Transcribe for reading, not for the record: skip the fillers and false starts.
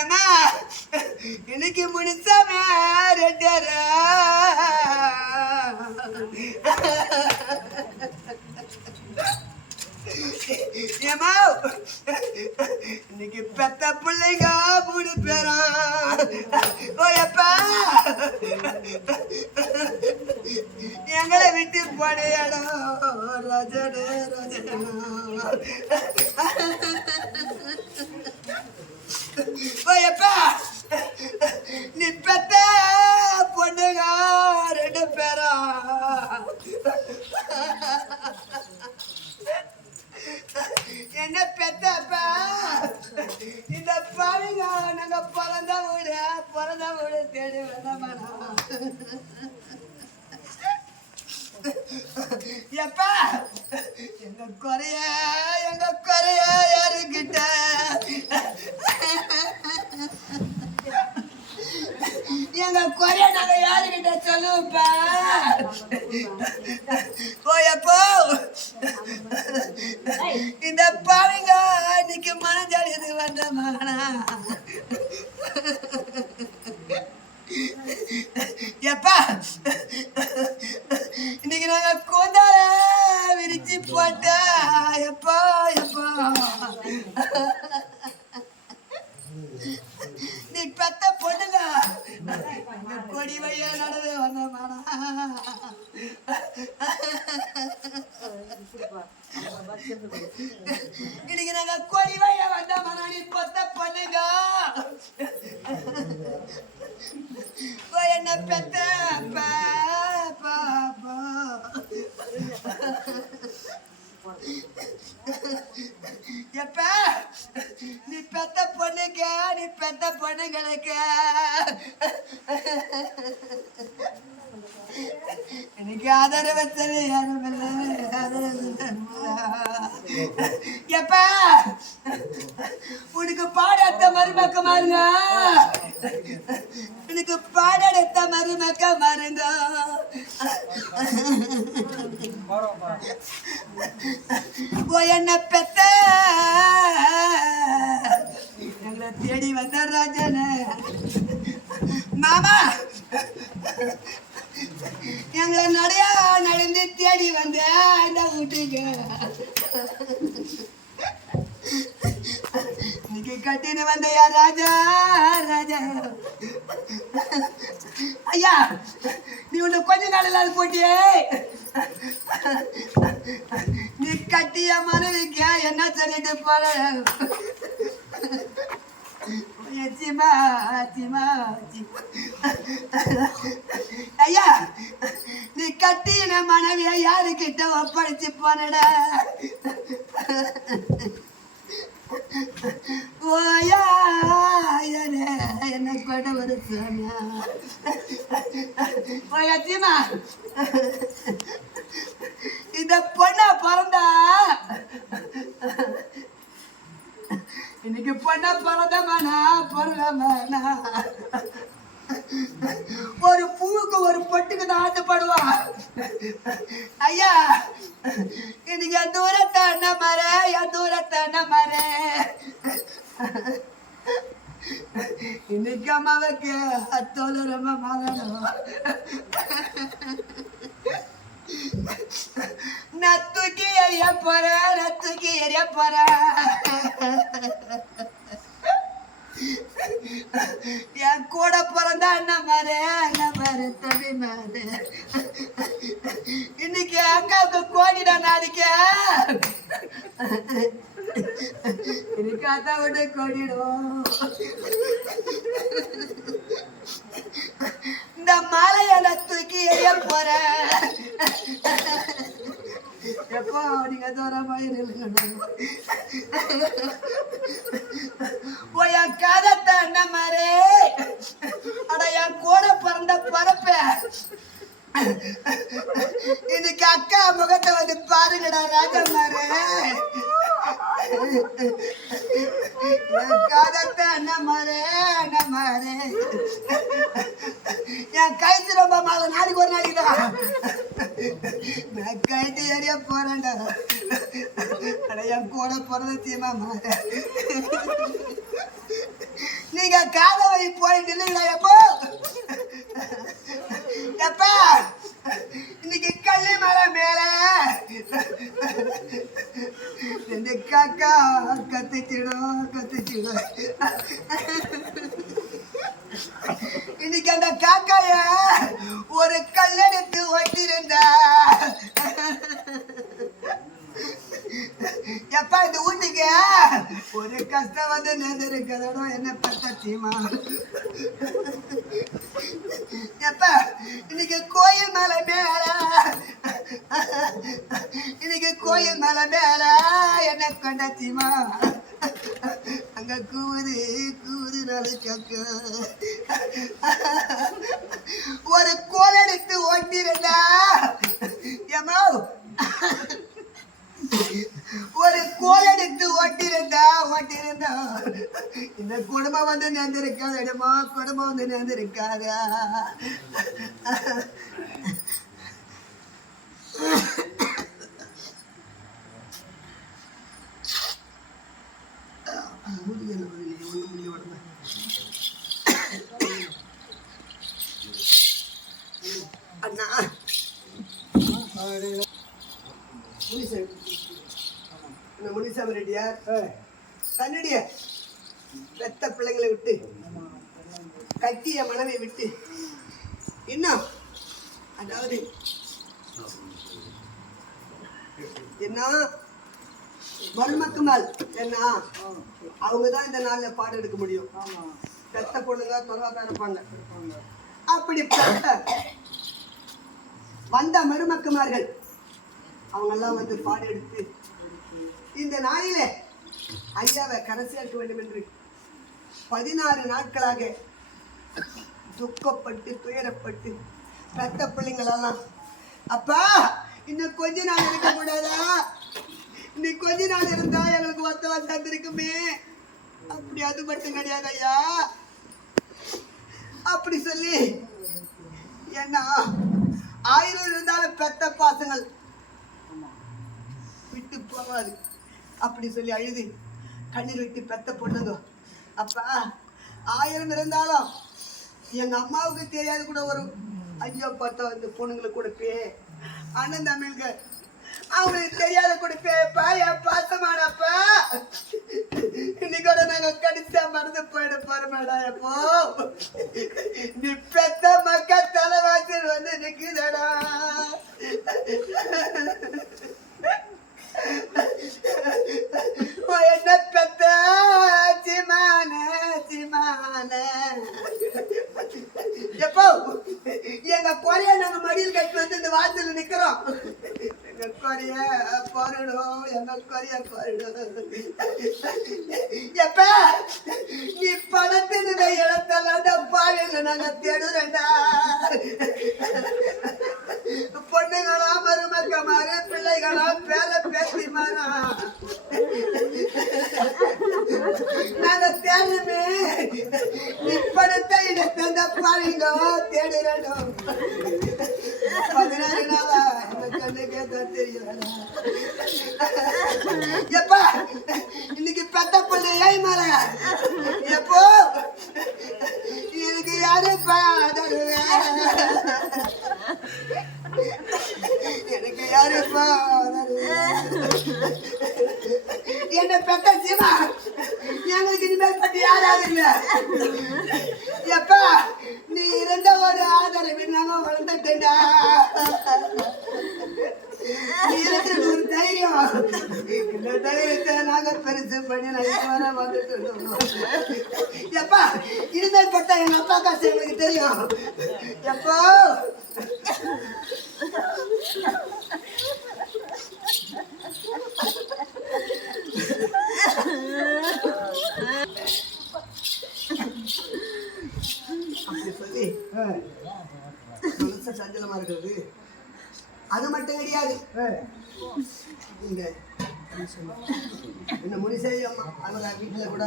ஏமா இன்னைக்கு முடிச்சாமே ரெட்டரா ஏமா இன்னைக்கு பெத்த பிள்ளைங்க 3 பேரும் ஓயப்பா எங்களை விட்டு போடையாடோ ரஜனே ரஜனா ஓயப்பா நீ பெத்த பொண்ணுங்க 2 பேரும் என்ன பெத்தப்பா இந்த பாருங்க நாங்க பிறந்த வீடு தேடி வந்தோம்னா எப்பா எங்க குறைய யாருக்கிட்ட எங்க குறைய நாங்க யாருக்கிட்ட சொல்லுவோம்ப்பா போயப்போ இந்த பாவிங்க இன்னைக்கு மனஜாலியது வந்தமானா எப்பா இன்னைக்கு நாங்க கூந்தால விரிச்சு போட்டா எப்பா நீ பெத்த பொண்ணுங்க கொடி வழியா நடந்து வந்தமானா இன்னைக்கு நாங்க கொடி வழியா வந்தமானா நீ பெத்த பொண்ணுங்க என்ன பெத்த பாப்பா எப்ப நீ பெத்த பொண்ணுங்களுக்கு எனக்கு ஆதரவு வச்சது யாரும் இல்லை எப்ப உனக்கு பாடத்த மருமக்க மாறுங்க எனக்கு பாடத்த மருமக்க மாறுங்க என்ன பெத்த எங்களை தேடி வந்த ராஜன மாமா எங்களை நடந்து தேடி வந்த இந்த வீட்டுக்கு இன்னைக்கு கட்டின்னு வந்தையா ராஜா ஐயா நீ ஒண்ணு கொஞ்ச நாள் போட்டியே நீ கட்டிய மனைவிக்க என்ன சொல்லிட்டு போற ஐயா நீ கட்டின மனைவிய யாருக்கிட்ட ஒப்படைச்சு போனடா ஓயா என்ன கொண்ட ஒரு சொன்னா ஓயாச்சிமா இந்த பொண்ணா பிறந்தா இன்னைக்கு பொண்ணா பிறந்தமானா ஒரு பூவுக்கு ஒரு பொட்டுக்கு தான் ஆசைப்படுவா ஐயா இன்னைக்கு என் தூரத்தை என்ன மர இன்னைக்கு அம்மாவுக்கு அத்தோல ரொம்ப மகனும் நான் தூக்கி எறிய போறேன் என் கூட பிறந்தா என்ன மாறு தம்பி மாறு இன்னைக்கு அக்காவுக்கு கோடிடா நாளைக்கு இன்னைக்கு அதான் விட கோடிடும் இந்த மாலையில தூக்கி எறிய போறேன் எப்போ நீங்க தூரமா இருக்கணும் என் கதத்தை என்ன மாதிரி ஆனா என் கூட பிறந்த பரப்ப இன்னைக்கு அக்கா முகத்தை வந்து பாருங்கடா ராஜா மாரு என் காதத்தை நம்மரே நம்மரே என் கைத்து ரொம்ப மாலை நாளைக்கு ஒரு நாளைக்கு தான் நான் கைத்து ஏறிய போறேன்டா. என் கூட பிறந்த தீமா மாற நீங்க காத வழி போய் நில்லுங்களா எப்போ எப்ப இன்னைக்கு கள்ளி மலை மேல ரெண்டு காக்கா கத்துச்சிடும் கத்துச்சிடும். இன்னைக்கு அந்த காக்காய ஒரு கல்லெடுத்து ஒட்டிருந்தா எப்ப இந்த வீட்டுக்கு ஒரு கஷ்டம் வந்து நேர்ந்திருக்கிறதோ என்ன பத்தீமா. எப்ப இன்னைக்கு கோயில் மேல மேல இன்னைக்கு கோயில் மேல மேல என்ன கொண்டாச்சிமா. அங்க கூது கூது நாளைக்கு ஒரு கோல் எடுத்து ஓட்டிருந்தா ஏமா ஒரு கோல் எடுத்து ஓட்டிருந்தா இந்த குடும்பம் வந்து நேர்ந்திருக்காது இடமா குடும்பம் வந்து நேர்ந்திருக்காதா. அண்ணா முனிசாமி ரெட்டியார் தன்னுடைய பெத்த பிள்ளைங்களை விட்டு கட்டிய மனைவை விட்டு இன்னும் அதாவது என்ன மருமக்குமால் என்ன அவங்கதான் இந்த நாள்ல பாடம் எடுக்க முடியும். பெத்த பொண்ணுங்க தொலைவாதான் இருப்பாங்க. அப்படிப்பட்ட வந்த மருமக்குமார்கள் அவங்க எல்லாம் வந்து பாடம் எடுத்து இந்த நாளிலே ஐயாவை கரை சேர்க்க வேண்டும் என்று 16 நாட்களாக துக்கப்பட்டு துயரப்பட்டு பெத்த பிள்ளைங்களெல்லாம் அப்பா இன்னும் கொஞ்ச நாள் இருக்க கூடாதா, இன்னைக்கு கொஞ்ச நாள் இருந்தா எங்களுக்கு ஒத்த தந்திருக்குமே. அப்படி அது மட்டும் கிடையாது ஐயா. அப்படி சொல்லி ஏன்னா 1000 இருந்தாலும் பெத்த பாசங்கள் விட்டு போகாது. அப்படி சொல்லி அழுது கண்ணீர் விட்டு பெத்த பொண்ணுங்க அப்பா 1000 இருந்தாலும் எங்க அம்மாவுக்கு தெரியாது கூட ஒரு 5-10 வந்து பொண்ணுங்களுக்கு கொடுப்பே. அண்ணன் தமிழ்க அவங்களுக்கு தெரியாத கொடுப்பேப்பா. என் பாசமானப்பா இன்னைக்கு நாங்க கடிச்சா மறந்து போயிட போறோமேடா. எப்போ நீ பெத்த மக்கா தலைவாசல் வந்து நிக்குதடா. என்ன பெத்த சிமான சிமான எப்போ எங்க குறைய நாங்க மடியில் கட்டி வந்து இந்த வாசல்ல நிக்கிறோம். எங்க குறைய போறணும் எங்க குறைய போறணும். எப்ப நீ பணத்தின் இடத்தெல்லாம் பாவையில நாங்க தேடுறேன்டா. பொண்ணுங்களா மருமக்க மாறு பிள்ளைகளா பேர பேசி மாறா நாங்க தேடுமே. நீ பணத்தை இடத்த பாவிங்க தேடுறோம். 16 நாளா எங்க கண்ணுக்கே தான் தெரியும். எப்பா இன்னைக்கு பெத்த பிள்ளை ஏய் மாற எப்போ எனக்கு யாருப்பா எனக்கு யாருப்பா என்ன பெத்த சீமா எங்களுக்கு இனிமேல் பத்தி யாராவது இல்ல. எப்பா நீ இருந்த ஒரு ஆதரவு நாங்க வளர்ந்துட்டா. நீ இருக்கிற ஒரு தைரியம் இந்த தைரியத்தை நாங்க பெருசு பண்ணி வர வந்துட்டு. எப்பா இனிமேல் பட்டா எங்க அப்பா காசு எங்களுக்கு தெரியும். எப்போ அப்படி சொல்லி சஞ்சலமா இருக்கிறது அது மட்டும் கிடையாது. நீங்க என்ன முனிசேரி அம்மா அவங்க வீட்டில் கூட